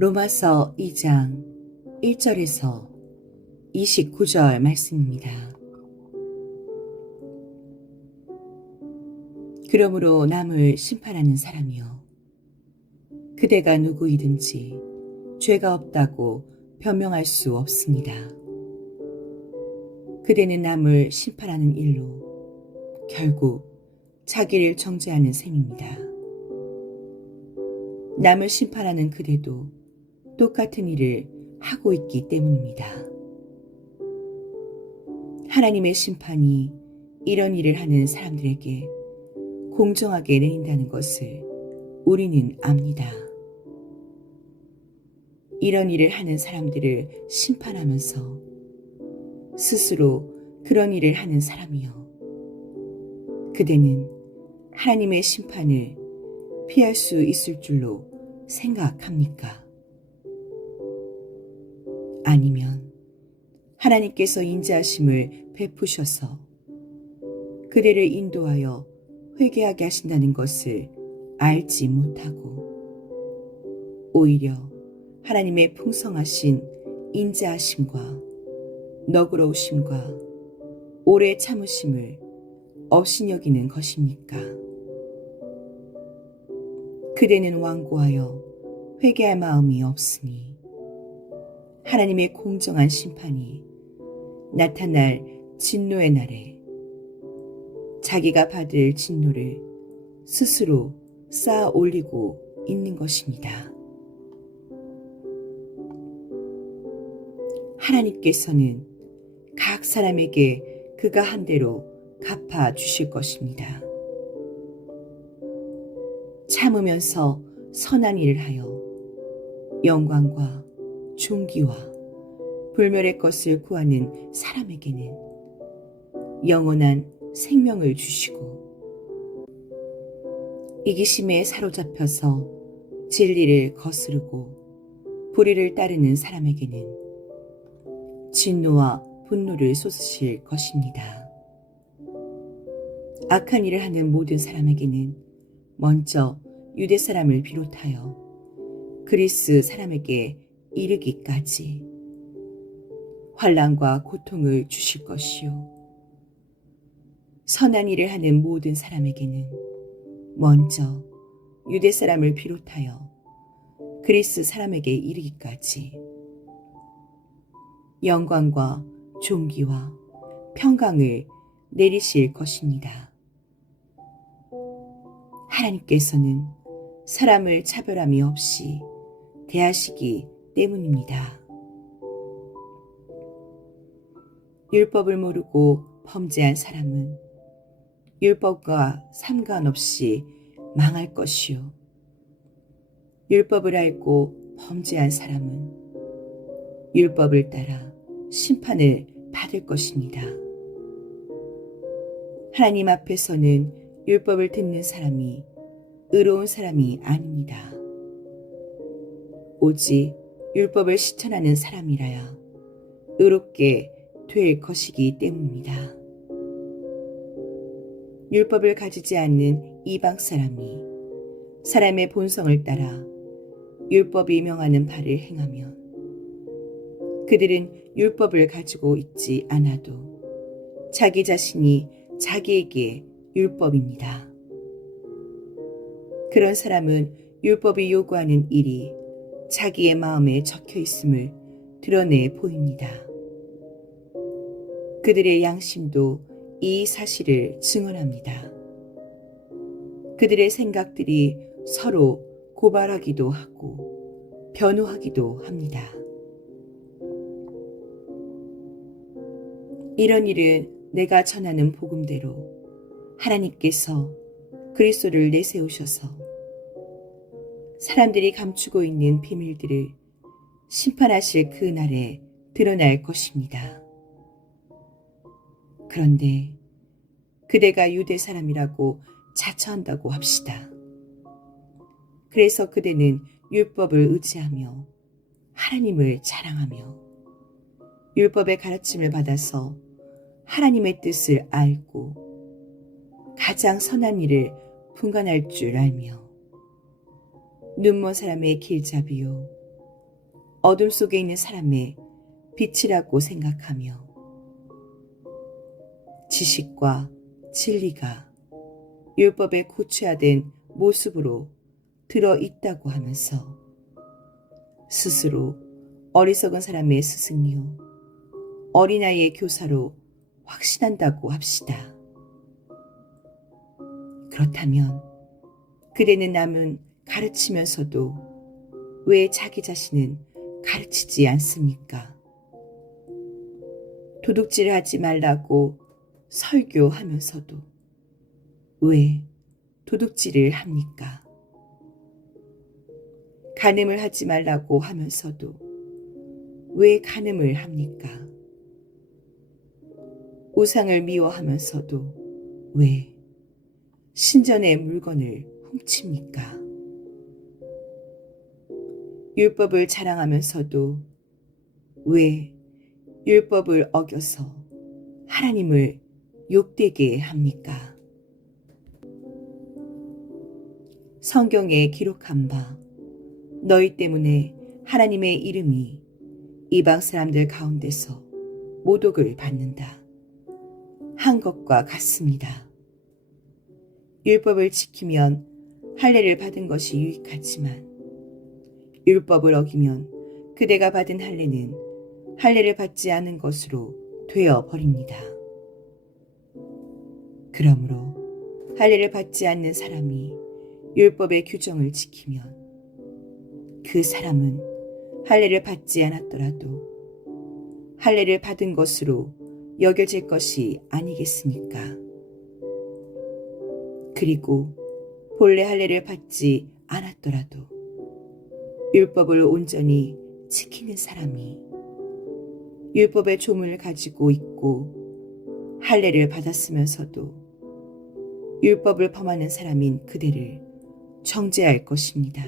로마서 2장 1절에서 29절 말씀입니다. 그러므로 남을 심판하는 사람이여, 그대가 누구이든지 죄가 없다고 변명할 수 없습니다. 그대는 남을 심판하는 일로 결국 자기를 정죄하는 셈입니다. 남을 심판하는 그대도 똑같은 일을 하고 있기 때문입니다. 하나님의 심판이 이런 일을 하는 사람들에게 공정하게 내린다는 것을 우리는 압니다. 이런 일을 하는 사람들을 심판하면서 스스로 그런 일을 하는 사람이여, 그대는 하나님의 심판을 피할 수 있을 줄로 생각합니까? 아니면 하나님께서 인자하심을 베푸셔서 그대를 인도하여 회개하게 하신다는 것을 알지 못하고 오히려 하나님의 풍성하신 인자하심과 너그러우심과 오래 참으심을 업신여기는 것입니까? 그대는 완고하여 회개할 마음이 없으니 하나님의 공정한 심판이 나타날 진노의 날에 자기가 받을 진노를 스스로 쌓아 올리고 있는 것입니다. 하나님께서는 각 사람에게 그가 한 대로 갚아 주실 것입니다. 참으면서 선한 일을 하여 영광과 존귀와 불멸의 것을 구하는 사람에게는 영원한 생명을 주시고, 이기심에 사로잡혀서 진리를 거스르고 불의를 따르는 사람에게는 진노와 분노를 쏟으실 것입니다. 악한 일을 하는 모든 사람에게는 먼저 유대 사람을 비롯하여 그리스 사람에게 이르기까지 환난과 고통을 주실 것이요, 선한 일을 하는 모든 사람에게는 먼저 유대 사람을 비롯하여 그리스 사람에게 이르기까지 영광과 존귀와 평강을 내리실 것입니다. 하나님께서는 사람을 차별함이 없이 대하시기 때문입니다. 율법을 모르고 범죄한 사람은 율법과 상관없이 망할 것이요, 율법을 알고 범죄한 사람은 율법을 따라 심판을 받을 것입니다. 하나님 앞에서는 율법을 듣는 사람이 의로운 사람이 아닙니다. 오직 율법을 실천하는 사람이라야 의롭게 될 것이기 때문입니다. 율법을 가지지 않는 이방 사람이 사람의 본성을 따라 율법이 명하는 바를 행하면 그들은 율법을 가지고 있지 않아도 자기 자신이 자기에게 율법입니다. 그런 사람은 율법이 요구하는 일이 자기의 마음에 적혀 있음을 드러내 보입니다. 그들의 양심도 이 사실을 증언합니다. 그들의 생각들이 서로 고발하기도 하고 변호하기도 합니다. 이런 일은 내가 전하는 복음대로 하나님께서 그리스도를 내세우셔서 사람들이 감추고 있는 비밀들을 심판하실 그 날에 드러날 것입니다. 그런데 그대가 유대 사람이라고 자처한다고 합시다. 그래서 그대는 율법을 의지하며 하나님을 자랑하며 율법의 가르침을 받아서 하나님의 뜻을 알고 가장 선한 일을 분간할 줄 알며 눈먼 사람의 길잡이요 어둠 속에 있는 사람의 빛이라고 생각하며 지식과 진리가 율법에 구체화된 모습으로 들어있다고 하면서 스스로 어리석은 사람의 스승이요 어린아이의 교사로 확신한다고 합시다. 그렇다면 그대는 남은 가르치면서도 왜 자기 자신은 가르치지 않습니까? 도둑질을 하지 말라고 설교하면서도 왜 도둑질을 합니까? 간음을 하지 말라고 하면서도 왜 간음을 합니까? 우상을 미워하면서도 왜 신전의 물건을 훔칩니까? 율법을 자랑하면서도 왜 율법을 어겨서 하나님을 욕되게 합니까? 성경에 기록한 바 너희 때문에 하나님의 이름이 이방 사람들 가운데서 모독을 받는다 한 것과 같습니다. 율법을 지키면 할례를 받은 것이 유익하지만 율법을 어기면 그대가 받은 할례는 할례를 받지 않은 것으로 되어버립니다. 그러므로 할례를 받지 않는 사람이 율법의 규정을 지키면 그 사람은 할례를 받지 않았더라도 할례를 받은 것으로 여겨질 것이 아니겠습니까? 그리고 본래 할례를 받지 않았더라도 율법을 온전히 지키는 사람이 율법의 조문을 가지고 있고 할례를 받았으면서도 율법을 범하는 사람인 그대를 정죄할 것입니다.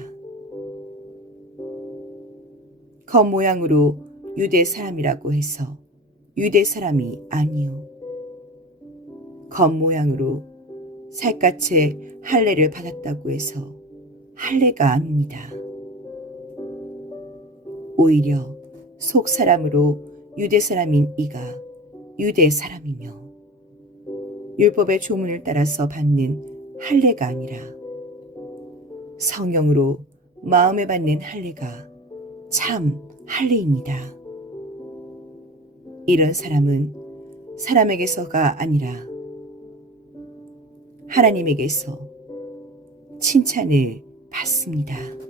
겉모양으로 유대 사람이라고 해서 유대 사람이 아니요 겉모양으로 살갗에 할례를 받았다고 해서 할례가 아닙니다. 오히려 속 사람으로 유대 사람인 이가 유대 사람이며 율법의 조문을 따라서 받는 할례가 아니라 성령으로 마음에 받는 할례가 참 할례입니다. 이런 사람은 사람에게서가 아니라 하나님에게서 칭찬을 받습니다.